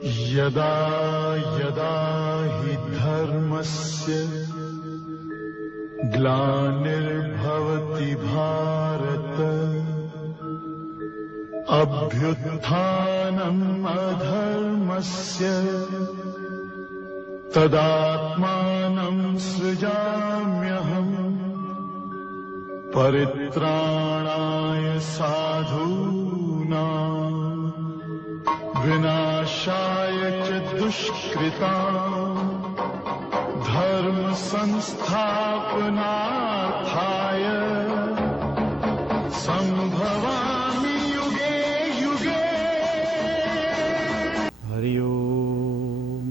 यदा यदा हि धर्मस्य ग्लानिर्भवति भारत अभ्युत्थानम् अधर्मस्य तदात्मानं सृजाम्यहम् परित्राणाय साधूनां विनाशाय च दुष्कृतां धर्म संस्थापनार्थाय संभवामि युगे युगे। हरि ओम।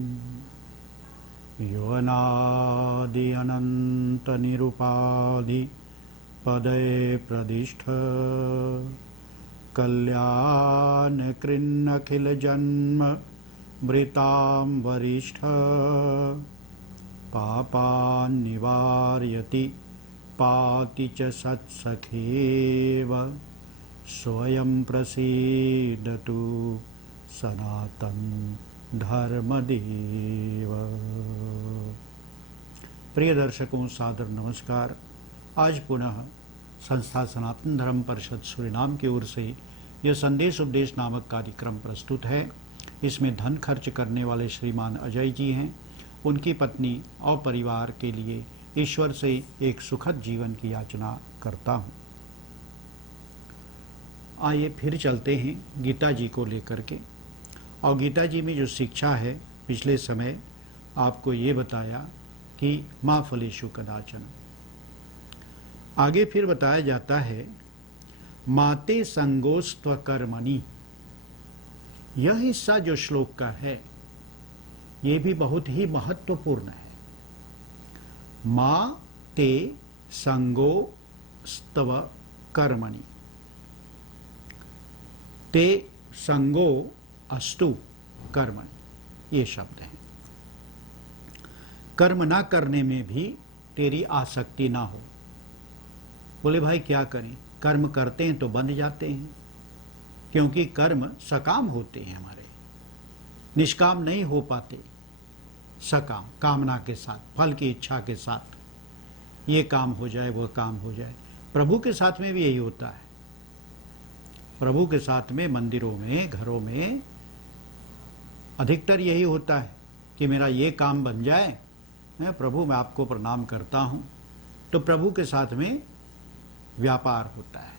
यो अनादि अनंत निरुपाधि पदे प्रदिष्ठ कल्याण कृन्नखिल जन्म मृतां वरिष्ठ पापान् निवारयति पाति च सत्सखेव स्वयं प्रसीदतु सनातन धर्मदेव। प्रिय दर्शकों, सादर नमस्कार। आज पुनः संस्था सनातन धर्म परिषद सूरीनाम की ओर से यह संदेश उपदेश नामक कार्यक्रम प्रस्तुत है। इसमें धन खर्च करने वाले श्रीमान अजय जी हैं। उनकी पत्नी और परिवार के लिए ईश्वर से एक सुखद जीवन की याचना करता हूँ। आइए फिर चलते हैं गीता जी को लेकर के। और गीता जी में जो शिक्षा है, पिछले समय आपको ये बताया कि मा फलेषु कदाचन। आगे फिर बताया जाता है माते संगोस्त्व कर्मणि। यह हिस्सा जो श्लोक का है ये भी बहुत ही महत्वपूर्ण है। मा ते संगोस्त्व कर्मणि। ते संगो अस्तु कर्मणि, ये शब्द है। कर्म ना करने में भी तेरी आसक्ति ना हो। बोले भाई क्या करें, कर्म करते हैं तो बंध जाते हैं, क्योंकि कर्म सकाम होते हैं हमारे, निष्काम नहीं हो पाते। सकाम, कामना के साथ, फल की इच्छा के साथ, ये काम हो जाए वो काम हो जाए। प्रभु के साथ में भी यही होता है। प्रभु के साथ में मंदिरों में, घरों में अधिकतर यही होता है कि मेरा ये काम बन जाए, प्रभु मैं आपको प्रणाम करता हूं। तो प्रभु के साथ में व्यापार होता है,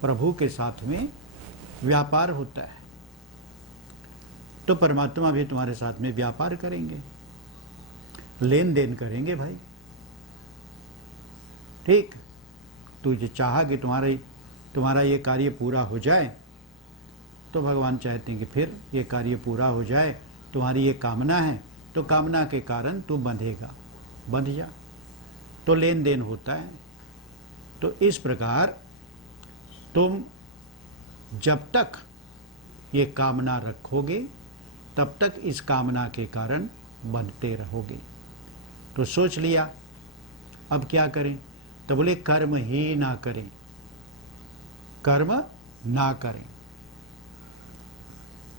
प्रभु के साथ में व्यापार होता है। तो परमात्मा भी तुम्हारे साथ में व्यापार करेंगे, लेन देन करेंगे भाई। ठीक, तुझे चाहा कि तुम्हारा ये कार्य पूरा हो जाए, तो भगवान चाहते हैं कि फिर ये कार्य पूरा हो जाए। तुम्हारी ये कामना है, तो कामना के कारण तू बंधेगा, बंध जा। तो लेन देन होता है। तो इस प्रकार तुम जब तक ये कामना रखोगे तब तक इस कामना के कारण बंधते रहोगे। तो सोच लिया अब क्या करें, तो बोले कर्म ही ना करें, कर्म ना करें।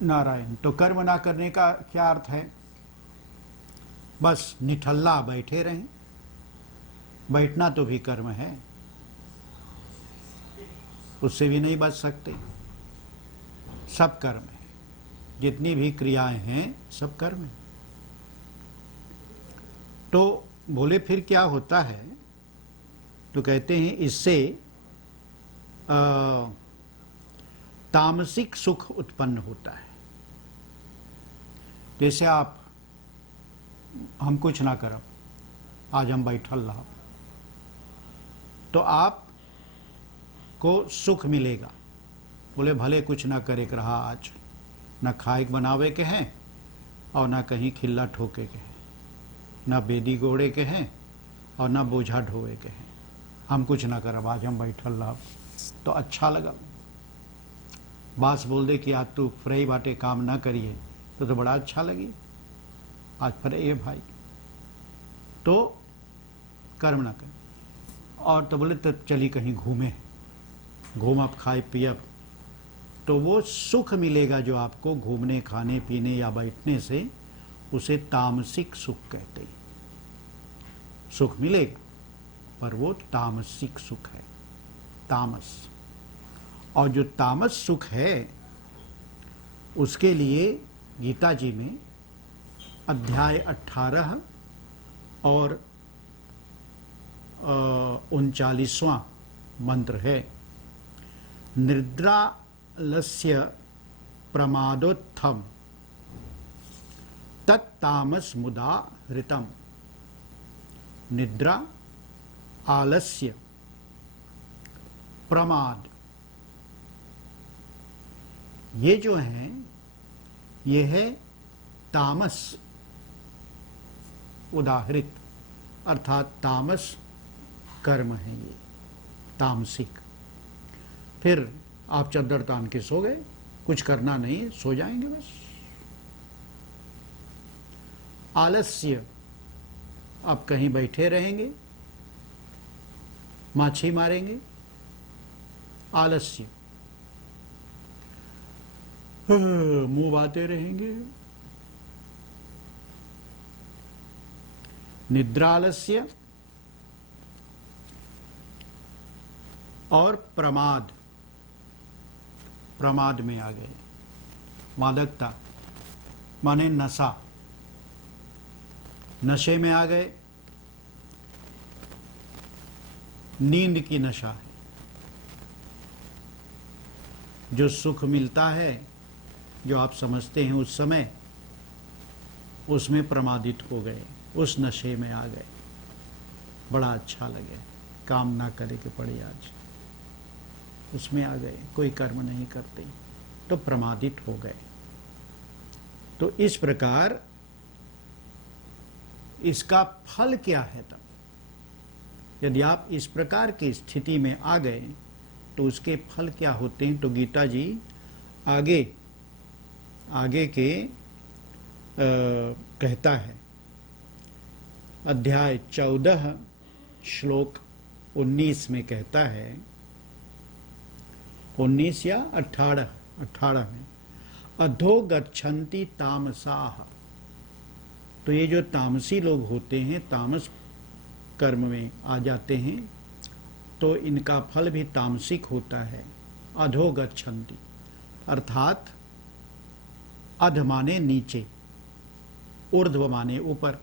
नारायण। तो कर्म ना करने का क्या अर्थ है? बस निठल्ला बैठे रहें। बैठना तो भी कर्म है, उससे भी नहीं बच सकते। सब कर्म है, जितनी भी क्रियाएं हैं सब कर्म है। तो बोले फिर क्या होता है, तो कहते हैं इससे तामसिक सुख उत्पन्न होता है। जैसे हम कुछ ना करब, आज हम बैठल रह, तो आप को सुख मिलेगा। बोले भले कुछ ना करे के रहा, आज ना खाए बनावे के हैं और ना कहीं खिल्ला ठोके के हैं, ना बेदी गोड़े के हैं और ना बोझा ढोए के हैं। हम कुछ ना करब, आज हम बैठल रह, तो अच्छा लगा। बास बोल दे कि आज तू फ्रई बाटे काम ना करिए, तो बड़ा अच्छा लगे। आज फ्रई है भाई, तो कर्म ना कर। और तो बोले तो चली कहीं घूमे, घूमब खाए पियब, तो वो सुख मिलेगा जो आपको घूमने खाने पीने या बैठने से, उसे तामसिक सुख कहते हैं। सुख मिलेगा पर वो तामसिक सुख है, तामस। और जो तामस सुख है उसके लिए गीता जी में अध्याय 18 और 39वां मंत्र है, निद्रालस्य प्रमादोत्थम तत्तामस मुदा हृतम। निद्रा, आलस्य, प्रमाद, ये जो हैं ये है तामस उदाहरित, अर्थात तामस कर्म है, ये तामसिक। फिर आप चद्दर तान के सो गए, कुछ करना नहीं है, सो जाएंगे बस। आलस्य, आप कहीं बैठे रहेंगे, माछी मारेंगे, आलस्य। मुंह बाते रहेंगे। निद्रालस्य और प्रमाद, प्रमाद में आ गए। मादकता माने नशा, नशे में आ गए। नींद की नशा है, जो सुख मिलता है, जो आप समझते हैं उस समय, उसमें प्रमादित हो गए, उस नशे में आ गए। बड़ा अच्छा लगे, काम ना करे के पड़े आज, उसमें आ गए, कोई कर्म नहीं करते तो प्रमादित हो गए। तो इस प्रकार इसका फल क्या है? तब यदि आप इस प्रकार की स्थिति में आ गए तो उसके फल क्या होते हैं? तो गीता जी आगे के कहता है, अध्याय 14 श्लोक 19 में कहता है, 19 या 18 में, अधो गच्छन्ति तामसाः। तो ये जो तामसी लोग होते हैं, तामस कर्म में आ जाते हैं, तो इनका फल भी तामसिक होता है। अधो गच्छन्ति अर्थात अध माने नीचे, ऊर्ध्व माने ऊपर।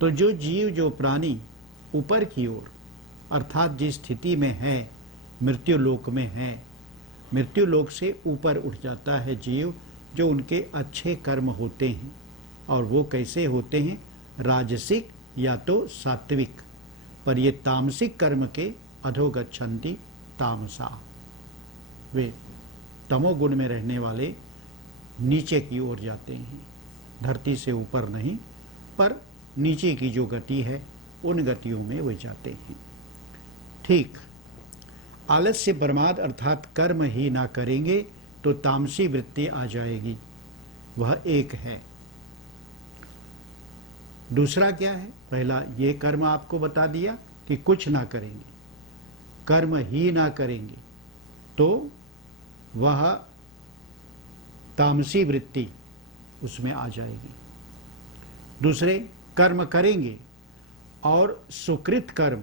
तो जो जीव, जो प्राणी ऊपर की ओर, अर्थात जिस स्थिति में है, मृत्यु लोक में है, मृत्यु लोक से ऊपर उठ जाता है जीव, जो उनके अच्छे कर्म होते हैं। और वो कैसे होते हैं? राजसिक या तो सात्विक, पर ये तामसिक कर्म के अधोगच्छन्ति तामसा, वे तमोगुण में रहने वाले नीचे की ओर जाते हैं, धरती से ऊपर नहीं, पर नीचे की जो गति है उन गतियों में वे जाते हैं। ठीक, आलस्य प्रमाद अर्थात कर्म ही ना करेंगे तो तामसी वृत्ति आ जाएगी, वह एक है। दूसरा क्या है? पहला ये कर्म आपको बता दिया कि कुछ ना करेंगे, कर्म ही ना करेंगे तो वह तामसी वृत्ति उसमें आ जाएगी। दूसरे, कर्म करेंगे और सुकृत कर्म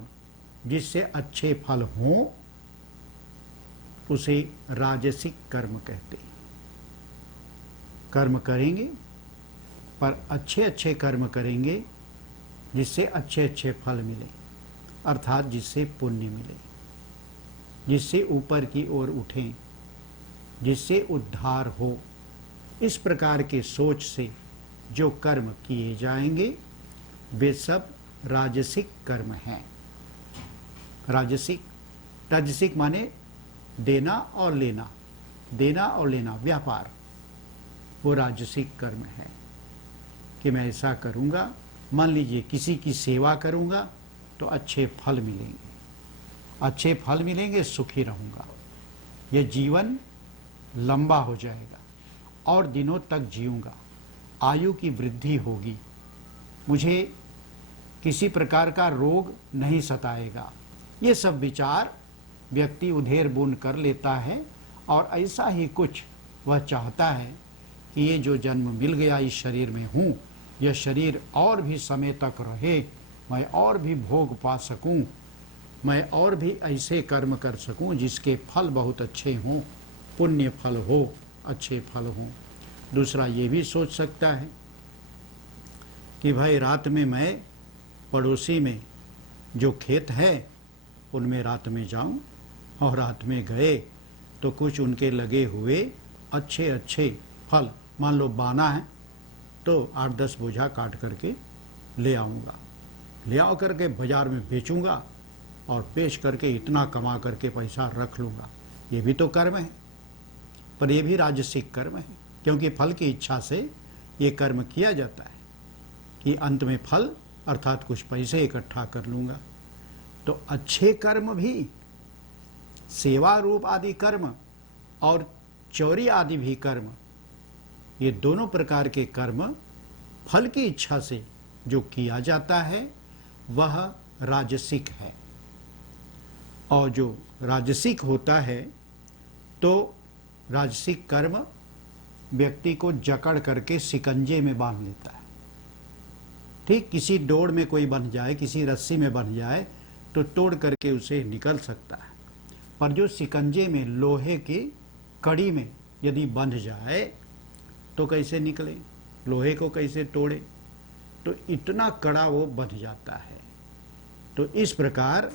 जिससे अच्छे फल हों, उसे राजसिक कर्म कहते हैं। कर्म करेंगे पर अच्छे अच्छे कर्म करेंगे जिससे अच्छे अच्छे फल मिले, अर्थात जिससे पुण्य मिले, जिससे ऊपर की ओर उठें, जिससे उद्धार हो। इस प्रकार के सोच से जो कर्म किए जाएंगे वे सब राजसिक कर्म हैं। राजसिक, राजसिक माने देना और लेना, देना और लेना, व्यापार, वो राजसिक कर्म है। कि मैं ऐसा करूँगा, मान लीजिए किसी की सेवा करूँगा तो अच्छे फल मिलेंगे, अच्छे फल मिलेंगे, सुखी रहूँगा, ये जीवन लंबा हो जाएगा और दिनों तक जीऊँगा, आयु की वृद्धि होगी, मुझे किसी प्रकार का रोग नहीं सताएगा। ये सब विचार व्यक्ति उधेर बुन कर लेता है और ऐसा ही कुछ वह चाहता है कि ये जो जन्म मिल गया इस शरीर में हूँ, यह शरीर और भी समय तक रहे, मैं और भी भोग पा सकूं, मैं और भी ऐसे कर्म कर सकूं जिसके फल बहुत अच्छे हों, पुण्य फल हो, अच्छे फल हों। दूसरा ये भी सोच सकता है कि भाई रात में मैं पड़ोसी में जो खेत है उनमें रात में जाऊं, और रात में गए तो कुछ उनके लगे हुए अच्छे अच्छे फल, मान लो बाना है तो 8-10 बोझा काट करके ले आऊँगा, ले आ करके बाज़ार में बेचूंगा और बेच करके इतना कमा करके पैसा रख लूँगा। ये भी तो कर्म है, पर ये भी राजसिक कर्म है, क्योंकि फल की इच्छा से ये कर्म किया जाता है कि अंत में फल अर्थात कुछ पैसे इकट्ठा कर लूँगा। तो अच्छे कर्म भी, सेवा रूप आदि कर्म और चोरी आदि भी कर्म, ये दोनों प्रकार के कर्म फल की इच्छा से जो किया जाता है वह राजसिक है। और जो राजसिक होता है तो राजसिक कर्म व्यक्ति को जकड़ करके शिकंजे में बांध लेता है। ठीक किसी डोर में कोई बंध जाए, किसी रस्सी में बंध जाए तो तोड़ करके उसे निकल सकता है, पर जो शिकंजे में लोहे की कड़ी में यदि बंध जाए तो कैसे निकले, लोहे को कैसे तोड़े, तो इतना कड़ा वो बंध जाता है। तो इस प्रकार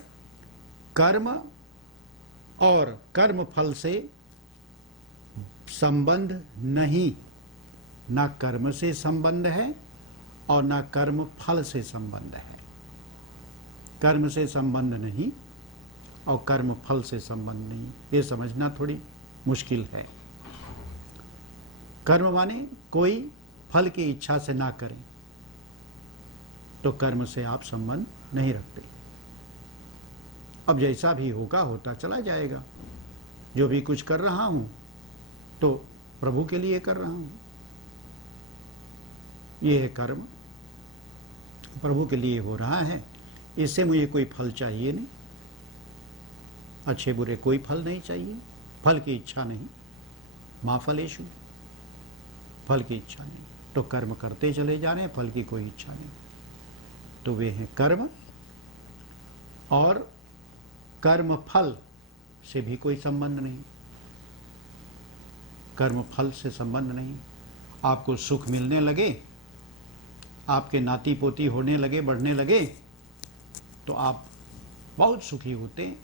कर्म और कर्म फल से संबंध नहीं, ना कर्म से संबंध है और ना कर्म फल से संबंध है। कर्म से संबंध नहीं और कर्म फल से संबंध नहीं, ये समझना थोड़ी मुश्किल है। कर्म माने कोई फल की इच्छा से ना करें तो कर्म से आप संबंध नहीं रखते। अब जैसा भी होगा होता चला जाएगा। जो भी कुछ कर रहा हूं तो प्रभु के लिए कर रहा हूं, ये है कर्म, प्रभु के लिए हो रहा है, इससे मुझे कोई फल चाहिए नहीं, अच्छे बुरे कोई फल नहीं चाहिए, फल की इच्छा नहीं, मा फलेषु, फल की इच्छा नहीं, तो कर्म करते चले जा रहे हैं, फल की कोई इच्छा नहीं। तो वे हैं कर्म, और कर्म फल से भी कोई संबंध नहीं, कर्म फल से संबंध नहीं। आपको सुख मिलने लगे, आपके नाती पोती होने लगे, बढ़ने लगे, तो आप बहुत सुखी होते हैं,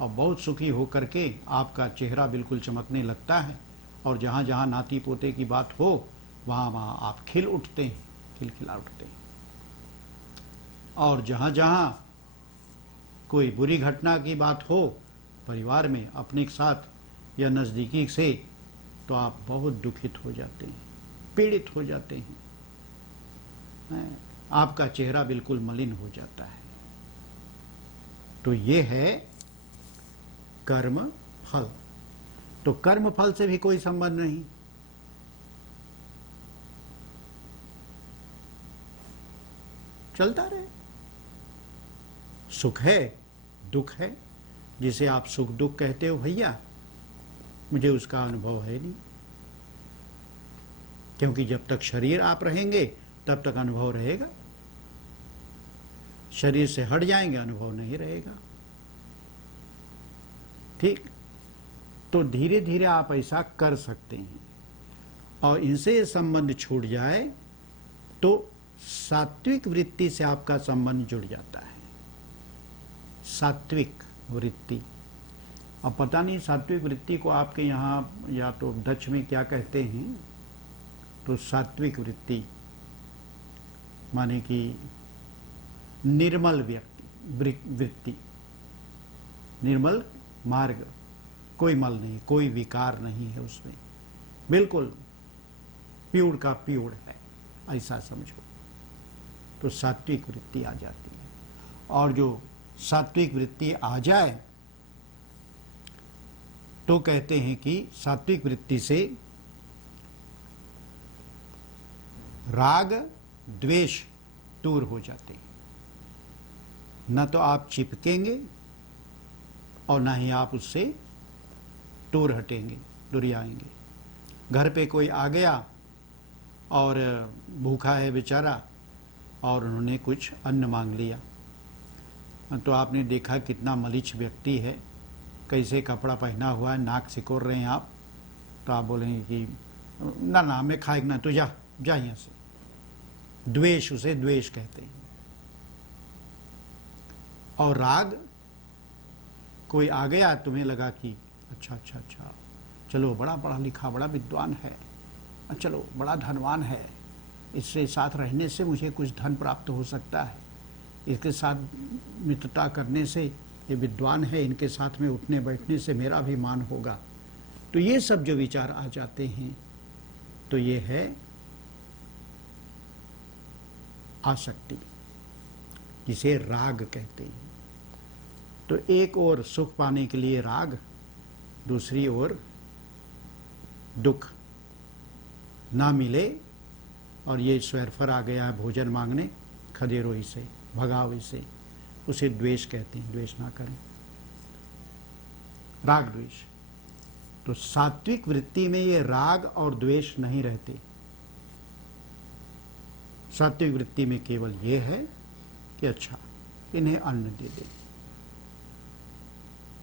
और बहुत सुखी होकर के आपका चेहरा बिल्कुल चमकने लगता है, और जहाँ जहाँ नाती पोते की बात हो वहाँ वहाँ आप खिल उठते हैं, खिलखिला उठते हैं। और जहाँ जहाँ कोई बुरी घटना की बात हो परिवार में अपने के साथ या नज़दीकी से, तो आप बहुत दुखित हो जाते हैं, पीड़ित हो जाते हैं, आपका चेहरा बिल्कुल मलिन हो जाता है। तो ये है कर्म फल। तो कर्म फल से भी कोई संबंध नहीं। चलता रहे, सुख है दुख है, जिसे आप सुख दुख कहते हो भैया, मुझे उसका अनुभव है नहीं, क्योंकि जब तक शरीर आप रहेंगे तब तक अनुभव रहेगा, शरीर से हट जाएंगे अनुभव नहीं रहेगा। ठीक, तो धीरे धीरे आप ऐसा कर सकते हैं, और इनसे संबंध छूट जाए तो सात्विक वृत्ति से आपका संबंध जुड़ जाता है। सात्विक वृत्ति, अब पता नहीं सात्विक वृत्ति को आपके यहाँ या तो डच में क्या कहते हैं, तो सात्विक वृत्ति माने कि निर्मल वृत्ति, निर्मल मार्ग, कोई मल नहीं, कोई विकार नहीं है उसमें, बिल्कुल प्योर का प्योर है, ऐसा समझो, तो सात्विक वृत्ति आ जाती है। और जो सात्विक वृत्ति आ जाए तो कहते हैं कि सात्विक वृत्ति से राग द्वेष दूर हो जाते हैं, न तो आप चिपकेंगे और न ही आप उससे दूर हटेंगे, दूर आएंगे। घर पे कोई आ गया और भूखा है बेचारा और उन्होंने कुछ अन्न मांग लिया, तो आपने देखा कितना मलिच्छ व्यक्ति है, कैसे कपड़ा पहना हुआ है, नाक सिकोड़ रहे हैं आप, तो आप बोलेंगे कि ना ना मैं खाएगा ना, तो जा जा यहाँ से। द्वेष, उसे द्वेष कहते हैं। और राग, कोई आ गया, तुम्हें लगा कि अच्छा अच्छा अच्छा, चलो बड़ा पढ़ा लिखा, बड़ा विद्वान है, चलो बड़ा धनवान है, इससे साथ रहने से मुझे कुछ धन प्राप्त हो सकता है, इसके साथ मित्रता करने से, ये विद्वान है, इनके साथ में उठने बैठने से मेरा भी मान होगा। तो ये सब जो विचार आ जाते हैं, तो ये है आसक्ति, जिसे राग कहते हैं। तो एक ओर सुख पाने के लिए राग, दूसरी ओर दुख ना मिले और ये स्वेरफर आ गया है भोजन मांगने, खदेरो इसे, भगाओ इसे, उसे द्वेष कहते हैं। द्वेष ना करें, राग द्वेष। तो सात्विक वृत्ति में ये राग और द्वेष नहीं रहते। सात्विक वृत्ति में केवल ये है कि अच्छा इन्हें अन्न दे दे,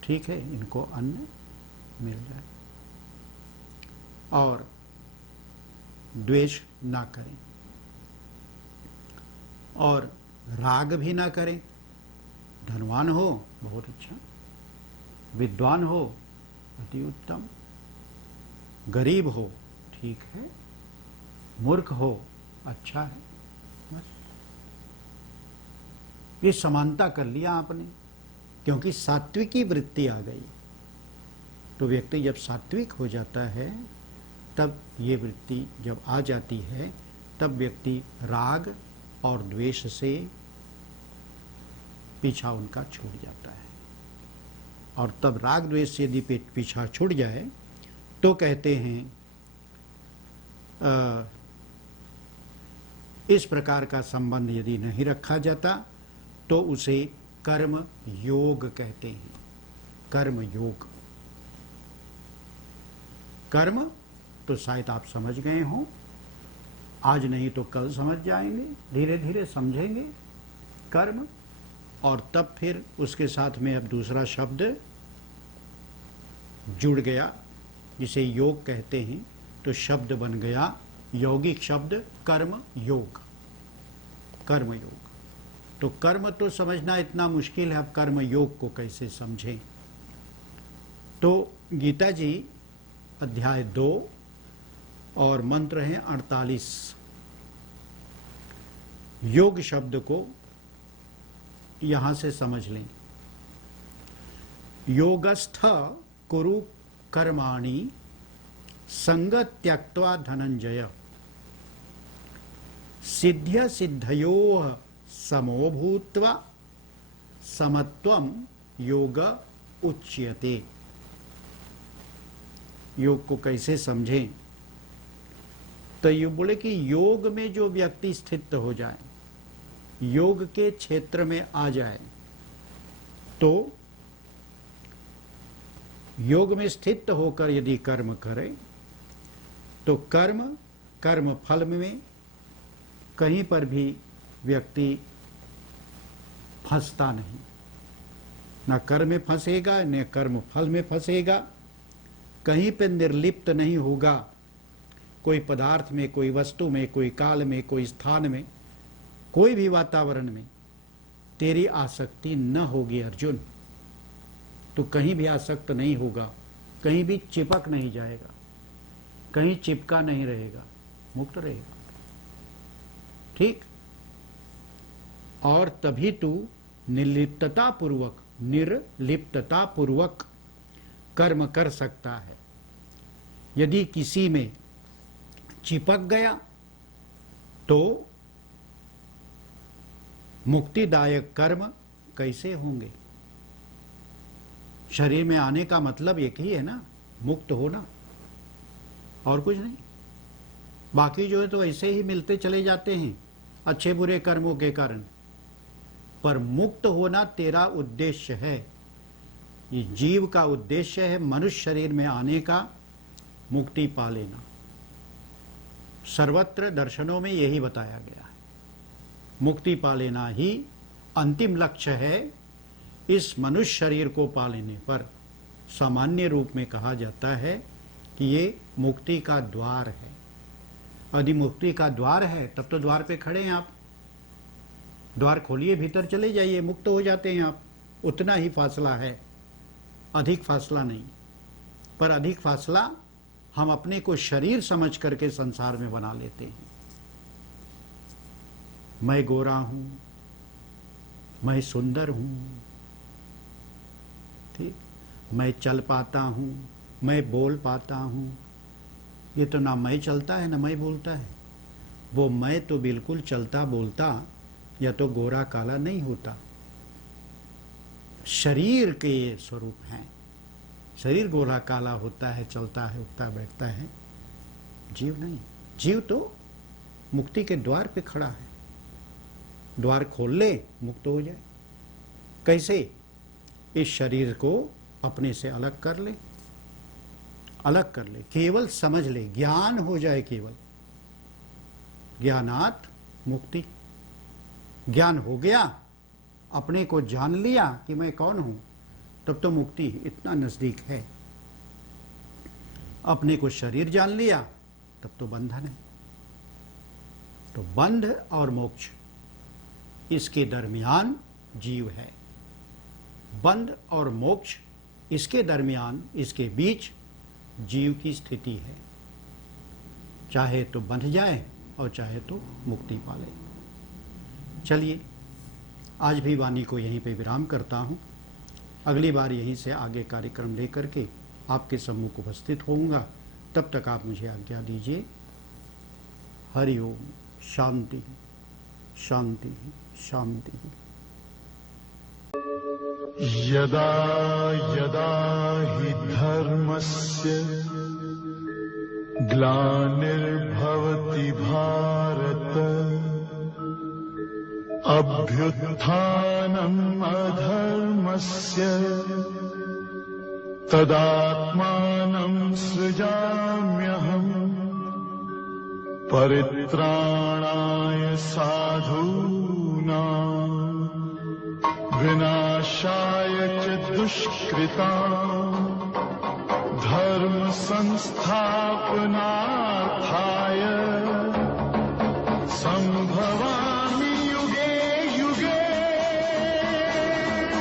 ठीक है, इनको अन्न मिल जाए, और द्वेष ना करें और राग भी ना करें। धनवान हो बहुत अच्छा, विद्वान हो अति उत्तम, गरीब हो ठीक है, मूर्ख हो अच्छा है, बस ये समानता कर लिया आपने, क्योंकि सात्विकी वृत्ति आ गई। तो व्यक्ति जब सात्विक हो जाता है, तब ये वृत्ति जब आ जाती है, तब व्यक्ति राग और द्वेष से पीछा उनका छूट जाता है। और तब राग द्वेष से यदि पीछा छूट जाए तो कहते हैं इस प्रकार का संबंध यदि नहीं रखा जाता तो उसे कर्म योग कहते हैं। कर्म योग, कर्म तो शायद आप समझ गए हों, आज नहीं तो कल समझ जाएंगे, धीरे धीरे समझेंगे कर्म। और तब फिर उसके साथ में अब दूसरा शब्द जुड़ गया जिसे योग कहते हैं, तो शब्द बन गया यौगिक शब्द कर्म योग। कर्म योग, तो कर्म तो समझना इतना मुश्किल है, अब कर्म योग को कैसे समझें। तो गीता जी अध्याय 2 और मंत्र हैं 48। योग शब्द को यहां से समझ लें। योगस्थ कुरु कर्माणि संग त्यक्त्वा धनंजय, सिद्ध्य सिद्धयोः समो भूत्वा समत्वम योग उच्यते। योग को कैसे समझें, तो ये बोले कि योग में जो व्यक्ति स्थित हो जाए, योग के क्षेत्र में आ जाए, तो योग में स्थित होकर यदि कर्म करे तो कर्म फल में कहीं पर भी व्यक्ति फंसता नहीं, न कर्म में फंसेगा न कर्म फल में फंसेगा, कहीं पे निर्लिप्त नहीं होगा। कोई पदार्थ में, कोई वस्तु में, कोई काल में, कोई स्थान में, कोई भी वातावरण में तेरी आसक्ति न होगी अर्जुन। तो कहीं भी आसक्त नहीं होगा, कहीं भी चिपक नहीं जाएगा, कहीं चिपका नहीं रहेगा, मुक्त रहेगा, ठीक। और तभी तू निर्लिप्तता पूर्वक कर्म कर सकता है। यदि किसी में चिपक गया तो मुक्तिदायक कर्म कैसे होंगे। शरीर में आने का मतलब एक ही है ना, मुक्त होना, और कुछ नहीं। बाकी जो है तो ऐसे ही मिलते चले जाते हैं अच्छे बुरे कर्मों के कारण, पर मुक्त होना तेरा उद्देश्य है। ये जीव का उद्देश्य है मनुष्य शरीर में आने का, मुक्ति पा लेना। सर्वत्र दर्शनों में यही बताया गया है, मुक्ति पा लेना ही अंतिम लक्ष्य है। इस मनुष्य शरीर को पा लेने पर सामान्य रूप में कहा जाता है कि ये मुक्ति का द्वार है। यदि मुक्ति का द्वार है तब तो द्वार पे खड़े हैं आप, द्वार खोलिए, भीतर चले जाइए, मुक्त हो जाते हैं आप। उतना ही फासला है, अधिक फासला नहीं। पर अधिक फासला हम अपने को शरीर समझ करके संसार में बना लेते हैं। मैं गोरा हूं, मैं सुंदर हूं, ठीक, मैं चल पाता हूं, मैं बोल पाता हूं। ये तो ना मैं चलता है ना मैं बोलता है। वो मैं तो बिल्कुल चलता बोलता या तो गोरा काला नहीं होता। शरीर के ये स्वरूप हैं। शरीर गोरा काला होता है, चलता है, उठता बैठता है, जीव नहीं। जीव तो मुक्ति के द्वार पे खड़ा है। द्वार खोल ले, मुक्त हो जाए। कैसे? इस शरीर को अपने से अलग कर ले, अलग कर ले, केवल समझ ले, ज्ञान हो जाए। केवल ज्ञानात मुक्ति। ज्ञान हो गया, अपने को जान लिया कि मैं कौन हूं, तब तो मुक्ति इतना नजदीक है। अपने को शरीर जान लिया तब तो बंधन है। तो बंध और मोक्ष, इसके दरमियान जीव है। बंध और मोक्ष, इसके दरमियान, इसके बीच जीव की स्थिति है। चाहे तो बंध जाए और चाहे तो मुक्ति पाले। चलिए, आज भी वाणी को यहीं पे विराम करता हूं। अगली बार यहीं से आगे कार्यक्रम लेकर के आपके सम्मुख उपस्थित होऊंगा। तब तक आप मुझे आज्ञा दीजिए। हरि ओम। शांति शांति शांति। यदा यदा हि धर्मस्य ग्लानिर्भवति भारत अभ्युत्थानम् अधर्मस्य तदात्मानं सृजाम्यहम् परित्राणाय साधूनां विनाशाय च दुष्कृतां धर्म संस्थापनार्थाय संभवामि